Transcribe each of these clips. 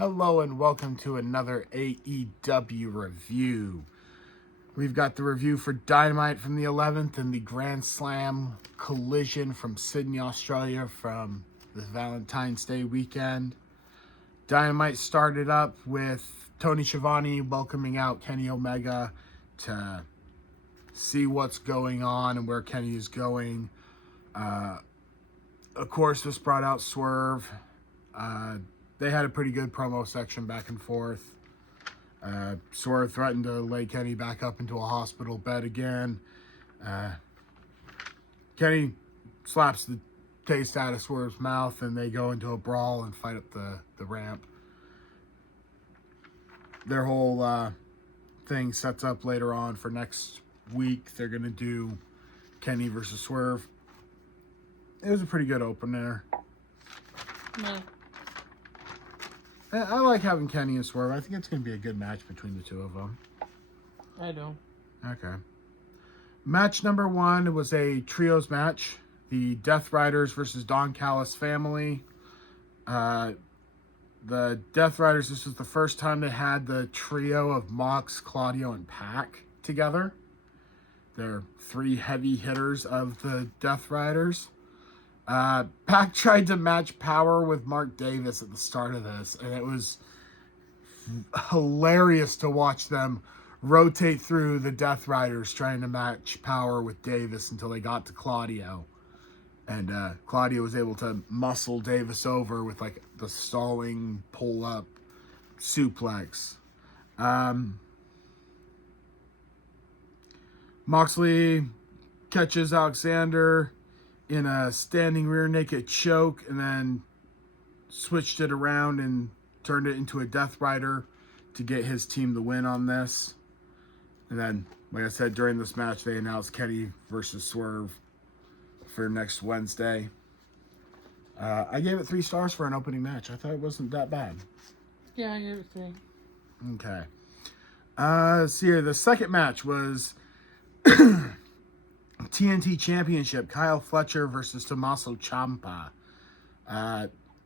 Hello and welcome to another AEW review. We've got the review for Dynamite from the 11th and the Grand Slam Collision from Sydney, Australia from the Valentine's Day weekend. Dynamite started up with Tony Schiavone welcoming out Kenny Omega to see what's going on and where Kenny is going. Of course, this brought out Swerve. They had a pretty good promo section back and forth. Swerve threatened to lay Kenny back up into a hospital bed again. Kenny slaps the taste out of Swerve's mouth and they go into a brawl and fight up the ramp. Their whole thing sets up later on for next week. They're going to do Kenny versus Swerve. It was a pretty good opener. No. I like having Kenny and Swerve. I think it's going to be a good match between the two of them. I don't. Okay. Match number 1 was a trios match. The Death Riders versus Don Callis family. The Death Riders, this was the first time they had the trio of Mox, Claudio, and Pac together. They're 3 heavy hitters of the Death Riders. Pac tried to match power with Mark Davis at the start of this, and it was hilarious to watch them rotate through the Death Riders trying to match power with Davis until they got to Claudio. And Claudio was able to muscle Davis over with like the stalling pull-up suplex. Moxley catches Alexander in a standing rear naked choke and then switched it around and turned it into a Death Rider to get his team the win on this. And then, like I said, during this match, they announced Kenny versus Swerve for next Wednesday. I gave it 3 stars for an opening match. I thought it wasn't that bad. Yeah, I gave it 3. Okay. See here, the second match was TNT Championship, Kyle Fletcher versus Tommaso Ciampa.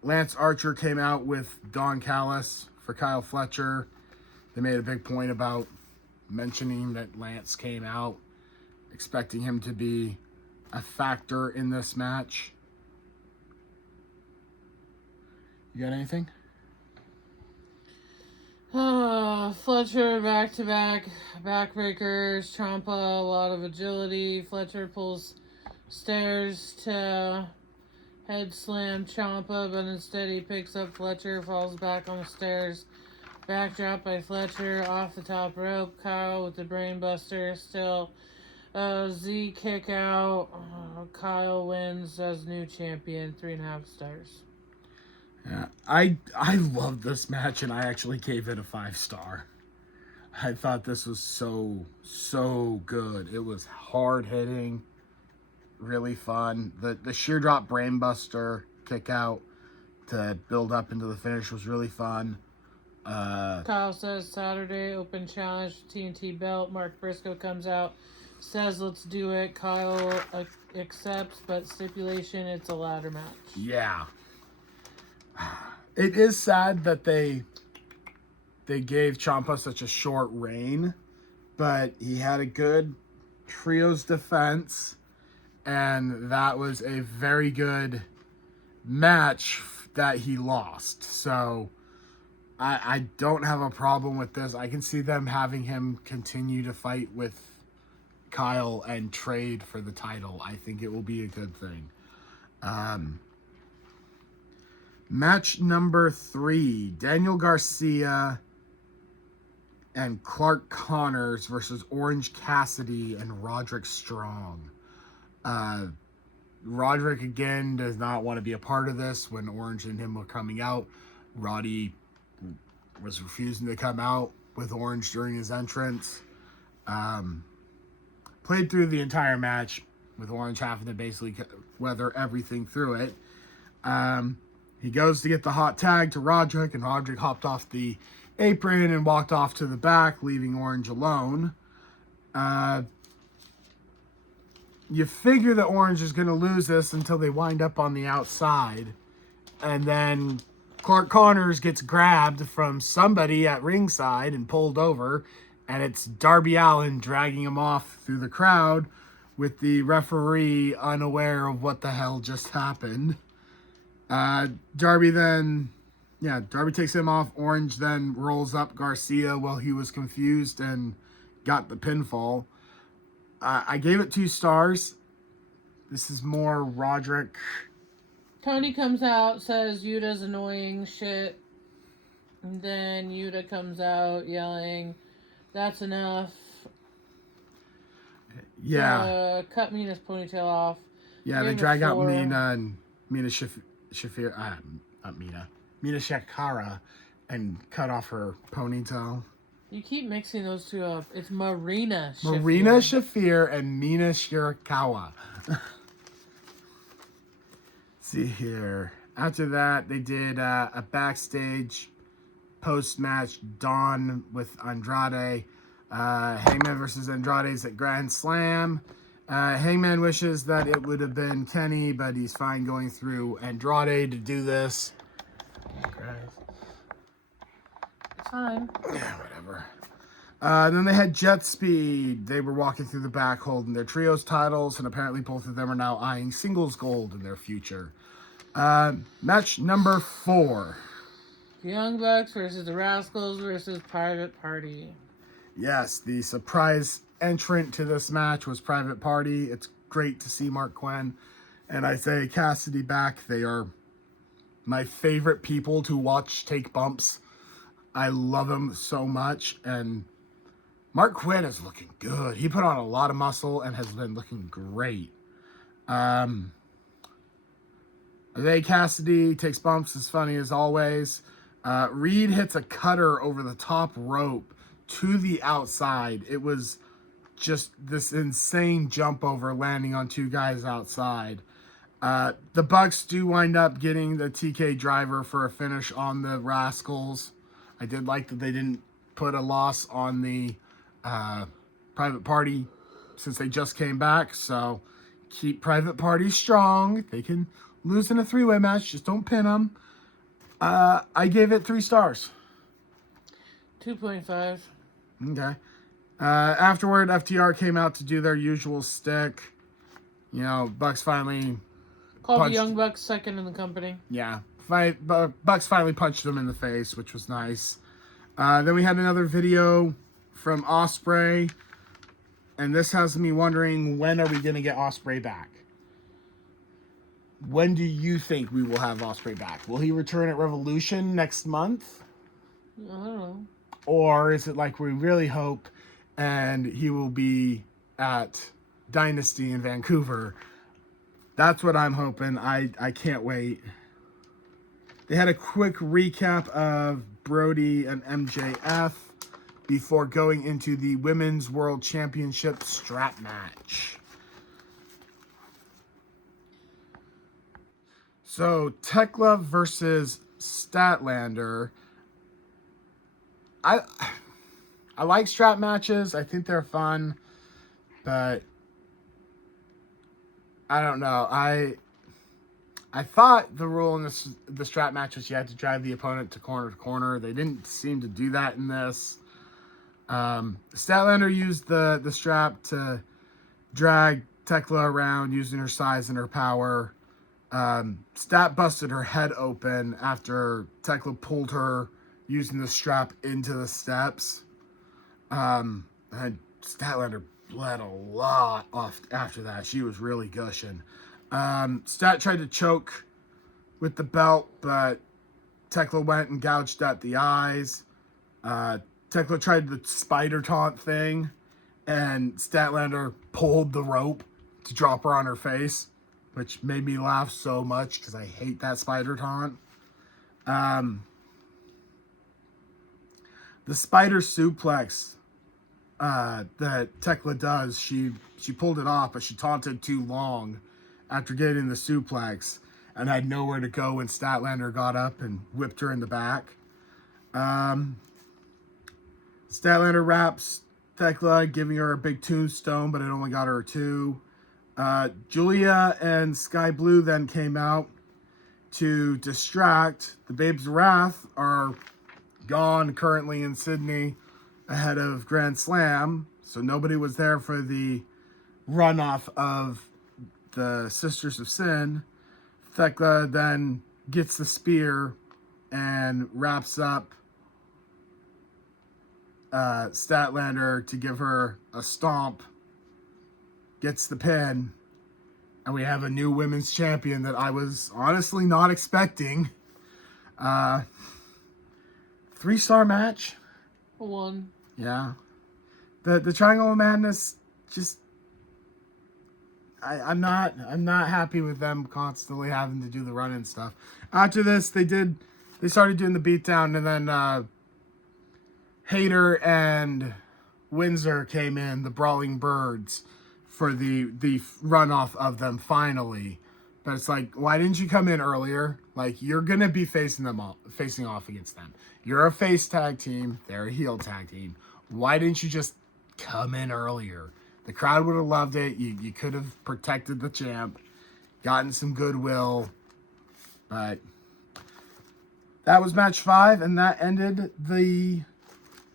Lance Archer came out with Don Callis for Kyle Fletcher. They made a big point about mentioning that Lance came out, expecting him to be a factor in this match. You got anything? Fletcher back-to-back backbreakers. Ciampa, a lot of agility. Fletcher pulls stairs to head slam Ciampa, but instead he picks up Fletcher, falls back on the stairs. Backdrop by Fletcher off the top rope. Kyle with the brainbuster. Still Z kick out. Kyle wins as new champion. 3.5 stars. Yeah, I loved this match and I actually gave it a 5-star. I thought this was so good. It was hard hitting, really fun. The sheer drop brainbuster kick out to build up into the finish was really fun. Kyle says Saturday open challenge TNT belt. Mark Briscoe comes out, says let's do it. Kyle accepts, but stipulation it's a ladder match. Yeah. It is sad that they gave Ciampa such a short reign, but he had a good trios defense, and that was a very good match that he lost. So I don't have a problem with this. I can see them having him continue to fight with Kyle and trade for the title. I think it will be a good thing. Match number 3, Daniel Garcia and Clark Connors versus Orange Cassidy and Roderick Strong. Roderick, again, does not want to be a part of this. When Orange and him were coming out, Roddy was refusing to come out with Orange during his entrance. Played through the entire match with Orange having to basically weather everything through it. He goes to get the hot tag to Roderick, and Roderick hopped off the apron and walked off to the back, leaving Orange alone. You figure that Orange is going to lose this until they wind up on the outside. And then Clark Connors gets grabbed from somebody at ringside and pulled over, and it's Darby Allin dragging him off through the crowd with the referee unaware of what the hell just happened. Darby takes him off. Orange then rolls up Garcia while he was confused and got the pinfall. I gave it 2 stars. This is more Roderick. Tony comes out, says Yuta's annoying shit. And then Yuta comes out yelling, "That's enough." Yeah. Cut Mina's ponytail off. Yeah, they drag out Mina and Mina Shafir, not Mina. Mina Shakara and cut off her ponytail. You keep mixing those two up. It's Marina Shafir. Marina Shafir and Mina Shirakawa. See here. After that, they did a backstage post-match Dawn with Andrade. Hangman versus Andrade's at Grand Slam. Hangman wishes that it would have been Kenny, but he's fine going through Andrade to do this. It's fine. Yeah, whatever. Then they had Jet Speed. They were walking through the back holding their trios titles, and apparently both of them are now eyeing singles gold in their future. Match number 4. The Young Bucks versus the Rascals versus Private Party. Yes, the surprise entrant to this match was Private Party. It's great to see Mark Quinn and Isaiah Cassidy back. They are my favorite people to watch take bumps. I love them so much, and Mark Quinn is looking good. He put on a lot of muscle and has been looking great. Isaiah Cassidy takes bumps, as funny as always. Reed hits a cutter over the top rope to the outside. It was just this insane jump over, landing on 2 guys outside. The Bucks do wind up getting the TK driver for a finish on the Rascals. I did like that they didn't put a loss on the Private Party since they just came back. So keep Private Party strong. They can lose in a 3-way match. Just don't pin them. I gave it 3 stars. 2.5. Okay. Afterward, FTR came out to do their usual stick. You know, Bucks finally Called the Young Bucks second in the company. Yeah. Bucks finally punched them in the face, which was nice. Then we had another video from Ospreay. And this has me wondering, when are we going to get Ospreay back? When do you think we will have Ospreay back? Will he return at Revolution next month? I don't know. Or is it like we really hope and he will be at Dynasty in Vancouver? That's what I'm hoping. I can't wait. They had a quick recap of Brody and MJF before going into the Women's World Championship strap match. So, Tekla versus Statlander. I like strap matches. I think they're fun. But I don't know. I thought the rule in the strap match was you had to drive the opponent to corner. They didn't seem to do that in this. Statlander used the strap to drag Tekla around using her size and her power. Stat busted her head open after Tekla pulled her using the strap into the steps. And Statlander bled a lot off after that. She was really gushing. Stat tried to choke with the belt, but Tekla went and gouged out the eyes. Tekla tried the spider taunt thing, and Statlander pulled the rope to drop her on her face, which made me laugh so much because I hate that spider taunt. The spider suplex that Tekla does, she pulled it off, but she taunted too long after getting the suplex and had nowhere to go when Statlander got up and whipped her in the back. Statlander wraps Tekla, giving her a big tombstone, but it only got her 2. Julia and Sky Blue then came out to distract, the Babes of Wrath are gone currently in Sydney ahead of Grand Slam, so nobody was there for the runoff of the Sisters of Sin. Thecla then gets the spear and wraps up Statlander to give her a stomp, gets the pin, and we have a new women's champion that I was honestly not expecting. 3-star match. 1. Yeah. The Triangle of Madness just I'm not happy with them constantly having to do the run and stuff. After this they started doing the beatdown, and then Hayter and Windsor came in, the Brawling Birds, for the runoff of them finally. But it's like, why didn't you come in earlier? Like, you're gonna be facing off against them. You're a face tag team, they're a heel tag team. Why didn't you just come in earlier? The crowd would have loved it. You could have protected the champ, gotten some goodwill. But that was match 5, and that ended the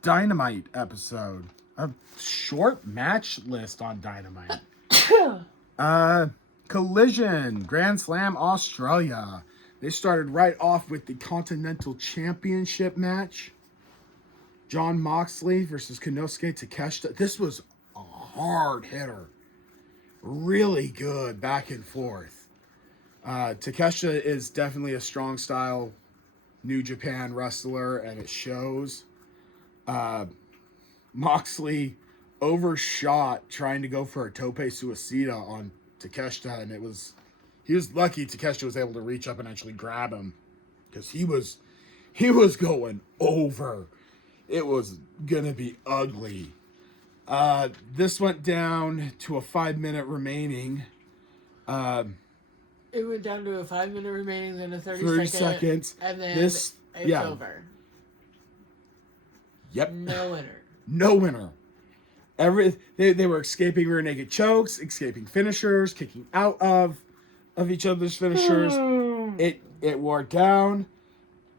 Dynamite episode. A short match list on Dynamite. Collision, Grand Slam Australia. They started right off with the Continental Championship match. Jon Moxley versus Konosuke Takeshita. This was a hard hitter. Really good back and forth. Takeshita is definitely a strong style New Japan wrestler, and it shows. Moxley overshot trying to go for a tope suicida on Takeshita, and he was lucky Takeshita was able to reach up and actually grab him, because he was going over. It was gonna be ugly. This went down to a 5-minute remaining. It went down to a 5-minute remaining, then a 30 seconds, and then it's over. Yep. No winner. No winner. They were escaping rear naked chokes, escaping finishers, kicking out of each other's finishers. It wore down.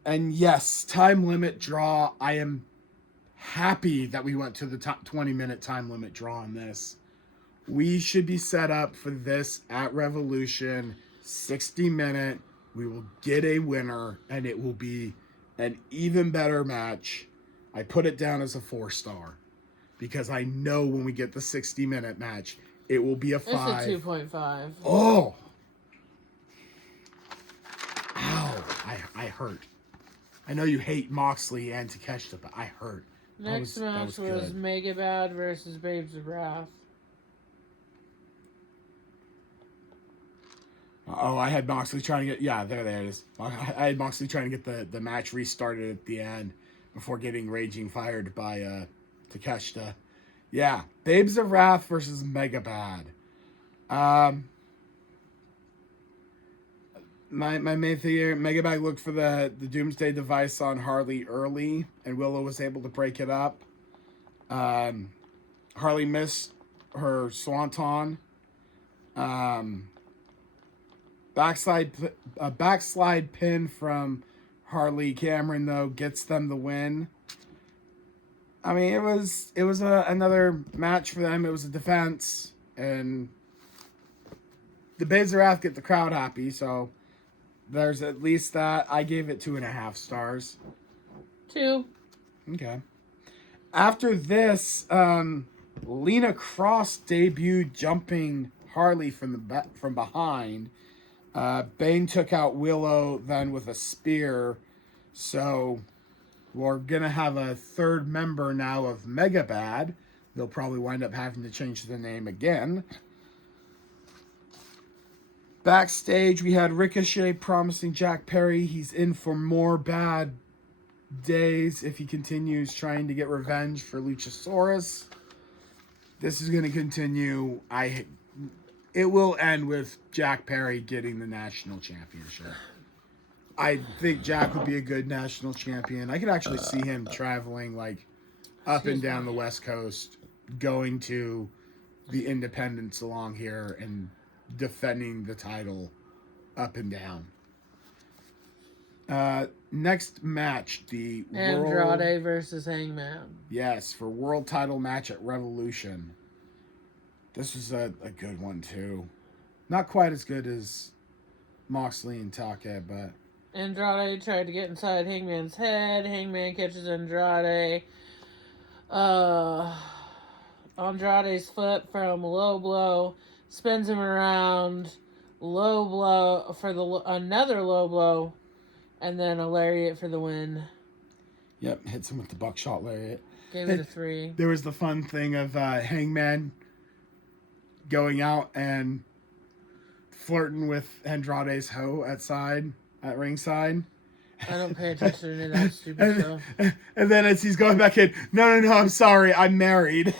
And yes, time limit draw. I am happy that we went to the 20-minute time limit draw on this. We should be set up for this at Revolution. 60-minute. We will get a winner, and it will be an even better match. I put it down as a 4-star because I know when we get the 60-minute match, it will be a 5. It's a 2.5. Oh! Ow! I hurt. I know you hate Moxley and Takeshita, but I hurt. Next match was Mega Bad versus Babes of Wrath. Oh, I had Moxley trying to get... Yeah, there it is. I had Moxley trying to get the match restarted at the end before getting Raging fired by Takeshita. Yeah, Babes of Wrath versus Mega Bad. My main thing here, Mega Bad looked for the Doomsday device on Harley early, and Willow was able to break it up. Harley missed her swanton. Backslide pin from Harley Cameron, though, gets them the win. I mean, it was another match for them. It was a defense, and the Babes of Wrath get the crowd happy, so there's at least that. I gave it 2.5 stars. 2. Okay. After this, Lena Cross debuted jumping Harley from behind. Bane took out Willow then with a spear. So we're going to have a third member now of Mega Bad. They'll probably wind up having to change the name again. Backstage, we had Ricochet promising Jack Perry he's in for more bad days if he continues trying to get revenge for Luchasaurus. This is going to continue. It will end with Jack Perry getting the national championship. I think Jack would be a good national champion. I could actually see him traveling like up and down the West Coast, going to the independents along here and defending the title up and down. Next match, the Andrade versus Hangman. Yes, for world title match at Revolution. This was a good one too. Not quite as good as Moxley and Take, but Andrade tried to get inside Hangman's head. Hangman catches Andrade. Andrade's foot from low blow, spins him around, low blow for another low blow, and then a lariat for the win. Yep, hits him with the buckshot lariat. Gave it a 3. There was the fun thing of Hangman going out and flirting with Andrade's hoe at ringside. I don't pay attention to that stupid stuff. And then as he's going back in, no, I'm sorry, I'm married.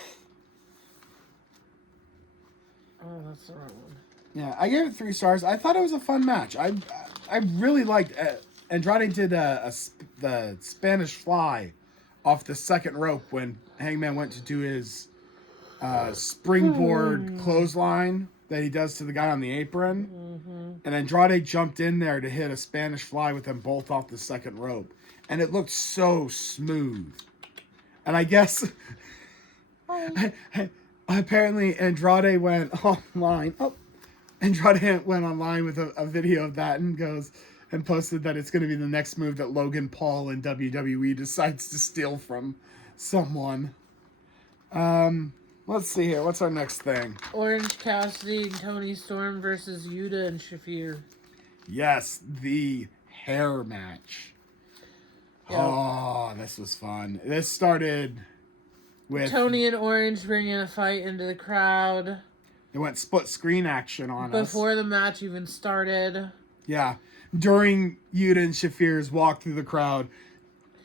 Oh, that's the wrong one. Yeah, I gave it 3 stars. I thought it was a fun match. I really liked Andrade did the Spanish fly off the second rope when Hangman went to do his springboard clothesline that he does to the guy on the apron. Mm-hmm. And Andrade jumped in there to hit a Spanish fly with them both off the second rope. And it looked so smooth. And I guess apparently Andrade went online. Andrade went online with a video of that and posted that it's going to be the next move that Logan Paul in WWE decides to steal from someone. Let's see here. What's our next thing? Orange Cassidy and Tony Storm versus Yuta and Shafir. Yes, the hair match. Yep. Oh, this was fun. This started with Tony and Orange bringing a fight into the crowd. It went split screen action on us. Before the match even started. Yeah. During Yuta and Shafir's walk through the crowd,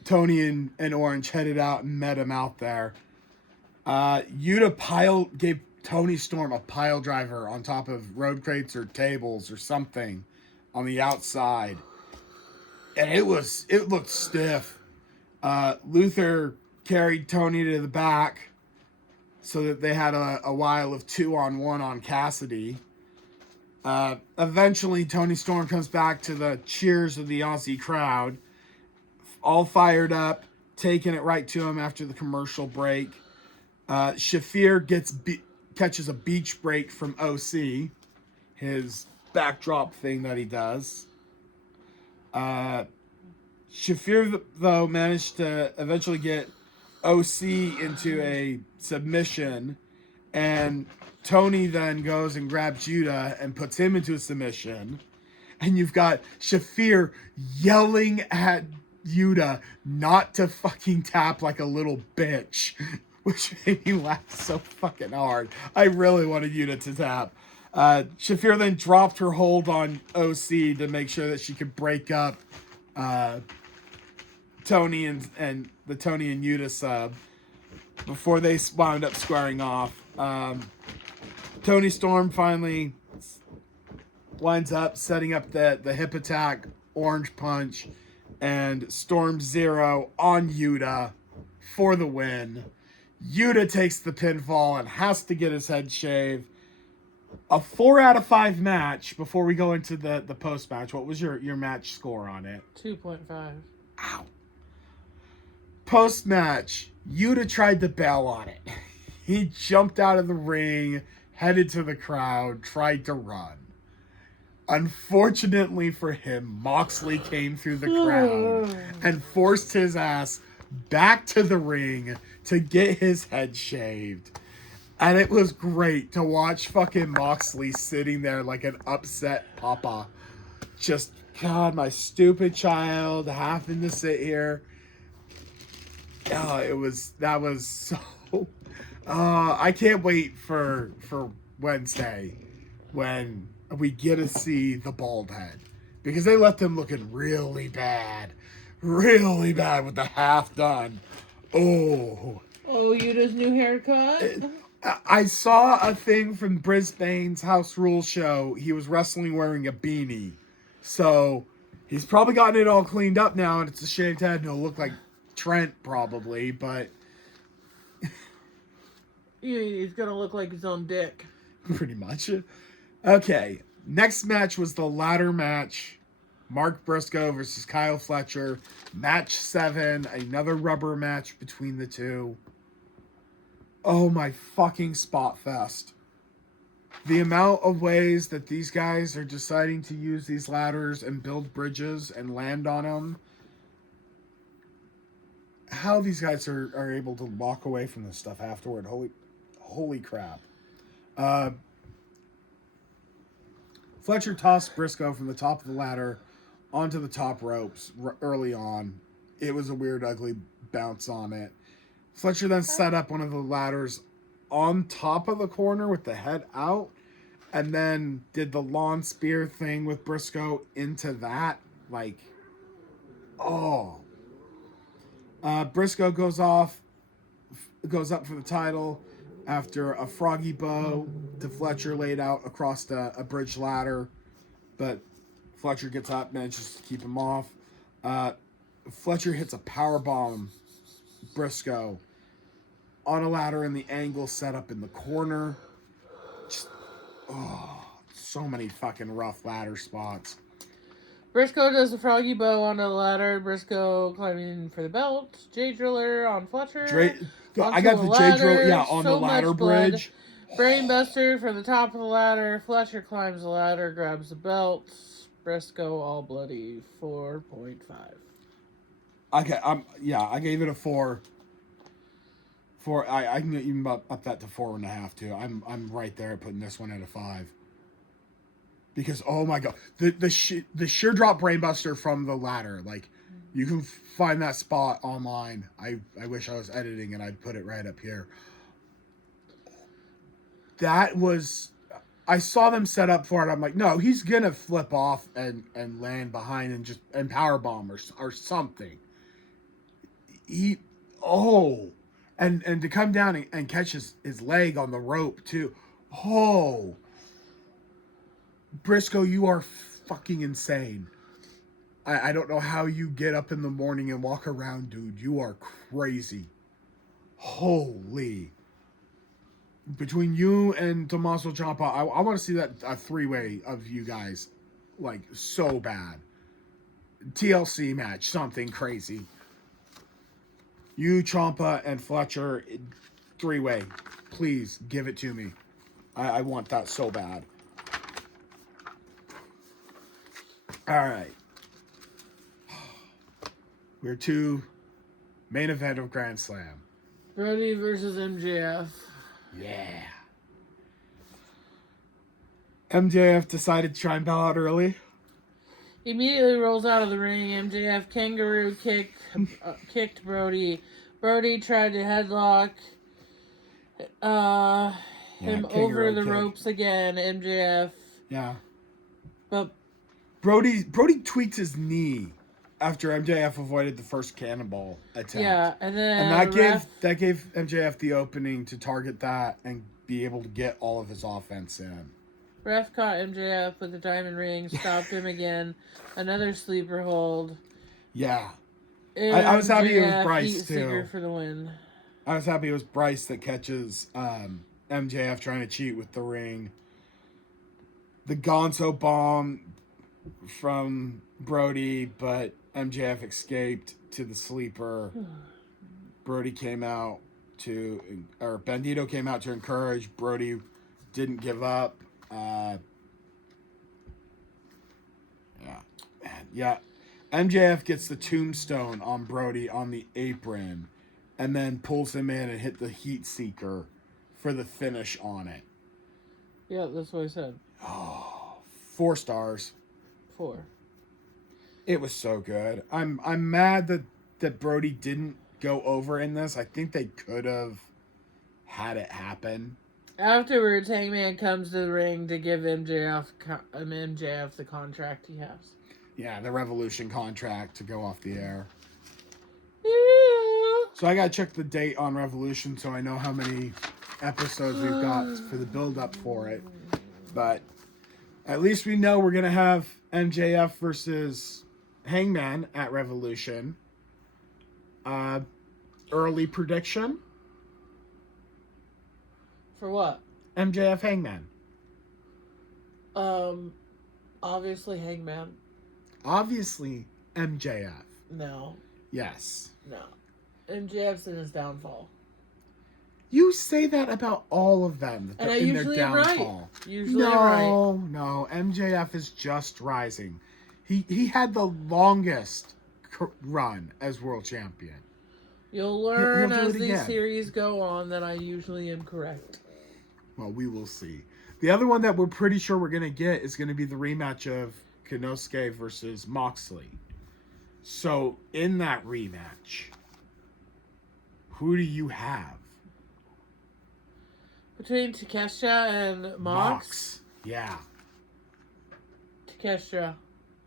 Tony and Orange headed out and met him out there. Yuta gave Tony Storm a pile driver on top of road crates or tables or something on the outside. And it looked stiff. Luther carried Tony to the back so that they had a while of 2-on-1 on Cassidy. Eventually, Tony Storm comes back to the cheers of the Aussie crowd, all fired up, taking it right to him after the commercial break. Shafir catches a beach break from OC, his backdrop thing that he does. Shafir, though, managed to eventually get OC into a submission, and Tony then goes and grabs Yuta and puts him into a submission. And you've got Shafir yelling at Yuta not to fucking tap like a little bitch, which made me laugh so fucking hard. I really wanted Yuta to tap. Shafir then dropped her hold on OC to make sure that she could break up Tony and the Tony and Yuta sub before they wound up squaring off. Tony Storm finally winds up setting up the hip attack, orange punch, and Storm Zero on Yuta for the win. Yuta takes the pinfall and has to get his head shaved. A 4 out of 5 match before we go into the post match. What was your match score on it? 2.5. Ow. Post match, Yuta tried to bail on it. He jumped out of the ring, headed to the crowd, tried to run. Unfortunately for him, Moxley came through the crowd and forced his ass back to the ring to get his head shaved. And it was great to watch fucking Moxley sitting there like an upset papa. Just, God, my stupid child having to sit here. Oh, that was so... I can't wait for Wednesday when we get to see the bald head. Because they left him looking really bad with the half done. Oh, Yuta's new haircut? I saw a thing from Brisbane's House Rules show. He was wrestling wearing a beanie. So he's probably gotten it all cleaned up now, and it's a shaved head, and he'll look like Trent probably, but... He's going to look like his own dick. Pretty much. Okay, next match was the ladder match Mark Briscoe versus Kyle Fletcher. Match 7. Another rubber match between the two. Oh my fucking spot fest. The amount of ways that these guys are deciding to use these ladders and build bridges and land on them. How these guys are able to walk away from this stuff afterward. Holy crap. Fletcher tossed Briscoe from the top of the ladder onto the top ropes early on. It was a weird, ugly bounce on it. Fletcher then set up one of the ladders on top of the corner with the head out, and then did the lawn spear thing with Briscoe into that. Like, oh. Briscoe goes up for the title after a froggy bow to Fletcher laid out across a bridge ladder, but Fletcher gets up, manages to keep him off. Fletcher hits a powerbomb Briscoe on a ladder in the angle set up in the corner. Just, so many fucking rough ladder spots. Briscoe does the froggy bow on the ladder. Briscoe climbing for the belt. J Driller on Fletcher. I got the J Driller, on the ladder bridge. Brainbuster from the top of the ladder. Fletcher climbs the ladder, grabs the belt. Briscoe all bloody. 4.5. I gave it a 4. I can even up that to 4.5 too. I'm right there putting this one at a 5. Because oh my god, the sheer drop brainbuster from the ladder, like you can find that spot online. I wish I was editing and I'd put it right up here. That was, I saw them set up for it. I'm like, no, he's gonna flip off and land behind and powerbomb or something. And to come down and catch his leg on the rope too. Oh. Briscoe, you are fucking insane. I don't know how you get up in the morning and walk around, dude. You are crazy. Holy. Between you and Tommaso Ciampa, I want to see that a 3-way of you guys. Like, so bad. TLC match, something crazy. You, Ciampa, and Fletcher, 3-way. Please, give it to me. I want that so bad. All right. We're to main event of Grand Slam. Brody versus MJF. Yeah. MJF decided to try and bow out early. Immediately rolls out of the ring. MJF kangaroo kicked Brody. Brody tried to headlock him over the ropes again. MJF. Yeah. But Brody tweaked his knee after MJF avoided the first cannonball attempt. Yeah, and that gave MJF the opening to target that and be able to get all of his offense in. Ref caught MJF with the diamond ring, stopped him again. Another sleeper hold. Yeah. I was happy it was Bryce too. For the win. I was happy it was Bryce that catches MJF trying to cheat with the ring. The Gonzo bomb from Brody, but MJF escaped to the sleeper. Bandito came out to encourage. Brody didn't give up. MJF gets the tombstone on Brody on the apron and then pulls him in and hit the heat seeker for the finish on it. Yeah, that's what I said. 4 stars. 4. It was so good. I'm mad that Brody didn't go over in this. I think they could have had it happen. Afterwards, Hangman comes to the ring to give MJF the contract he has. Yeah, the Revolution contract to go off the air. Yeah. So I gotta check the date on Revolution so I know how many episodes we've got for the build-up for it. But at least we know we're gonna have MJF versus Hangman at Revolution. Early prediction? For what? MJF Hangman. Obviously Hangman. Obviously, MJF. No. Yes. No. MJF's in his downfall. You say that about all of them And I in usually their am right. downfall. Usually I'm right. No. MJF is just rising. He had the longest run as world champion. You'll learn He'll do as it these again. series go on that I usually am correct. Well, we will see. The other one that we're pretty sure we're going to get is going to be the rematch of Konosuke versus Moxley. So, in that rematch, who do you have? Between Takeshita and Mox? Yeah. Takeshita.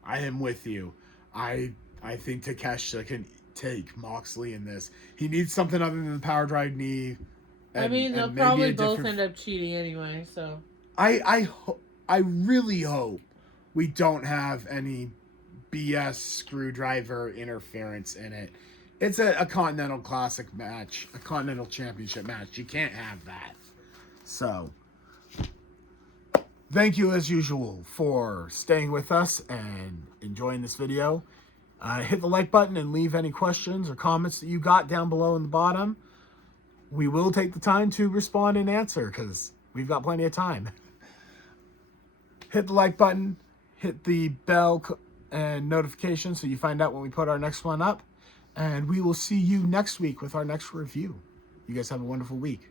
I am with you. I think Takeshita can take Moxley in this. He needs something other than the power drive knee. They'll probably both end up cheating anyway, so. I really hope we don't have any BS screwdriver interference in it. It's a Continental Classic match, a Continental Championship match. You can't have that. So, thank you as usual for staying with us and enjoying this video. Hit the like button and leave any questions or comments that you got down below in the bottom. We will take the time to respond and answer because we've got plenty of time. Hit the like button, hit the bell and notification so you find out when we put our next one up. And we will see you next week with our next review. You guys have a wonderful week.